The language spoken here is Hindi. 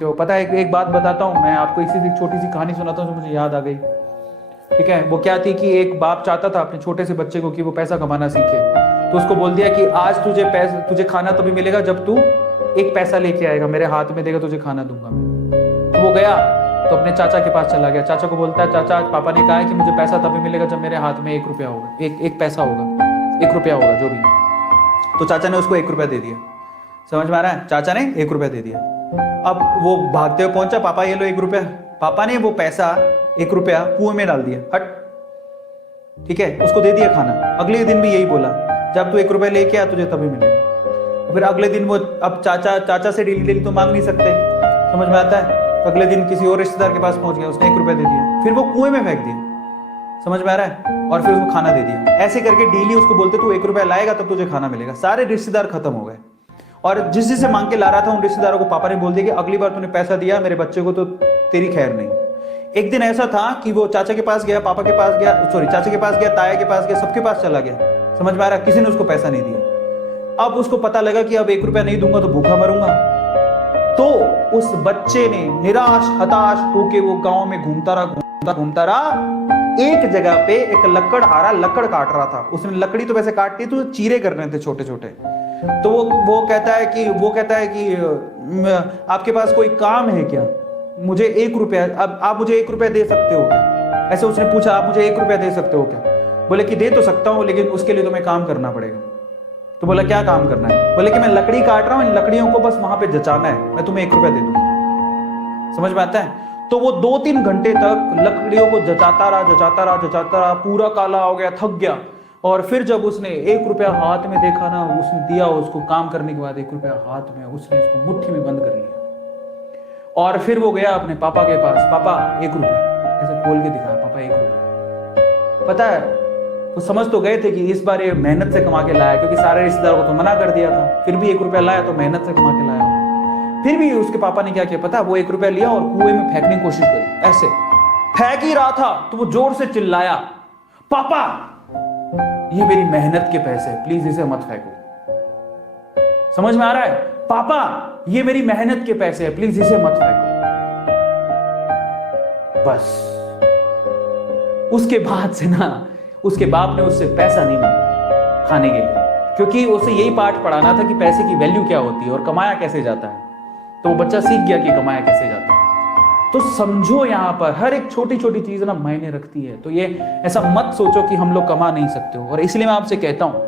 तो पता है एक बात बताता हूँ मैं आपको, इसी से छोटी सी कहानी सुनाता हूँ जो मुझे याद आ गई। ठीक है, वो क्या थी कि एक बाप चाहता था अपने छोटे से बच्चे को कि वो पैसा कमाना सीखे। तो उसको बोल दिया कि आज तुझे खाना तभी मिलेगा जब तू एक पैसा लेके आएगा, मेरे हाथ में देगा, तुझे खाना दूंगा मैं। तो वो गया तो अपने चाचा के पास चला गया। चाचा को बोलता है, चाचा पापा ने कहा है कि मुझे पैसा तभी मिलेगा जब मेरे हाथ में 1 रुपया होगा, एक पैसा होगा, 1 रुपया होगा जो भी। तो चाचा ने उसको 1 रुपया दे दिया। समझ में आ रहा है? चाचा ने 1 रुपया दे दिया। अब वो भागते हुए पहुंचा, पापा ये लो 1 रुपया। पापा ने वो पैसा 1 रुपया कुएं में डाल दिया, हट। ठीक है, उसको दे दिया खाना। अगले दिन भी यही बोला, जब तू 1 रुपया लेके आ तुझे तभी मिलेगा। फिर अगले दिन वो, अब चाचा से डेली डेली तो मांग नहीं सकते, समझ में आता है? तो अगले दिन किसी और रिश्तेदार के पास पहुंच गया, उसने 1 रुपया दे दिया, फिर वो कुएं में फेंक दिया। समझ में आ रहा है? और फिर उसको खाना दे दिया। ऐसे करके डेली उसको बोलते तू 1 रुपया लाएगा तब तुझे खाना मिलेगा। सारे रिश्तेदार खत्म हो गए, और जिससे मांग के ला रहा था उन रिश्तेदारों को पापा ने बोल दिया कि अगली बार तूने पैसा दिया मेरे बच्चे को तो तेरी खैर नहीं। एक दिन ऐसा था कि वो चाचा के पास गया, पापा के पास गया, चाचा के पास गया, ताया के पास गया, सबके पास चला गया। समझ में आ रहा है? किसी ने उसको पैसा नहीं दिया। अब उसको पता लगा कि अब 1 रुपया नहीं दूंगा तो भूखा मरूंगा। तो उस बच्चे ने निराश हताश होके वो गांव में घूमता रहा। एक जगह पे एक लकड़हारा लकड़ काट रहा था। उसने लकड़ी तो वैसे काटती तो चीरे करने थे छोटे छोटे। तो वो कहता है कि आपके पास कोई काम है क्या? मुझे 1 रुपया, अब आप मुझे 1 रुपया दे सकते हो क्या? ऐसे उसने पूछा, आप मुझे 1 रुपया दे सकते हो क्या? बोले कि दे तो सकता हूं, लेकिन उसके लिए तुम्हें काम करना पड़ेगा। तो बोला क्या काम करना है? बोले कि मैं लकड़ी काट रहा हूं, इन लकड़ियों को बस वहां पे जचाना है, मैं तुम्हें 1 रुपया दे दूंगा। समझ में आता है? तो वो 2-3 घंटे तक लकड़ियों को जचाता रहा, पूरा काला हो गया, थक गया। और फिर जब उसने 1 रुपया हाथ में देखा ना, उसने दिया उसको काम करने के बाद 1 रुपया हाथ में, उसने इसको मुट्ठी में बंद कर लिया। और फिर वो गया अपने पापा के पास, पापा 1 रुपया, ऐसे खोल के दिखाया, पापा 1 रुपया। पता है तो समझ तो गए थे कि इस बार ये मेहनत से कमा के लाया, क्योंकि सारे रिश्तेदारों को तो मना कर दिया था। फिर भी 1 रुपया लाया तो मेहनत से कमा के लाया। फिर भी उसके पापा ने क्या किया पता? वो 1 रुपया लिया और कुएं में फेंकने की कोशिश करी। ऐसे फेंक ही रहा था तो वो जोर से चिल्लाया, पापा ये मेरी मेहनत के पैसे, प्लीज इसे मत फेंको। समझ में आ रहा है? पापा ये मेरी मेहनत के पैसे है, प्लीज इसे मत फेंको। बस उसके बाद से ना उसके बाप ने उससे पैसा नहीं मांगा खाने के लिए, क्योंकि उसे यही पाठ पढ़ाना था कि पैसे की वैल्यू क्या होती है और कमाया कैसे जाता है। तो वो बच्चा सीख गया कि कमाया कैसे जाता है। तो समझो यहां पर हर एक छोटी छोटी चीज ना मायने रखती है। तो ये ऐसा मत सोचो कि हम लोग कमा नहीं सकते हो। और इसलिए मैं आपसे कहता हूं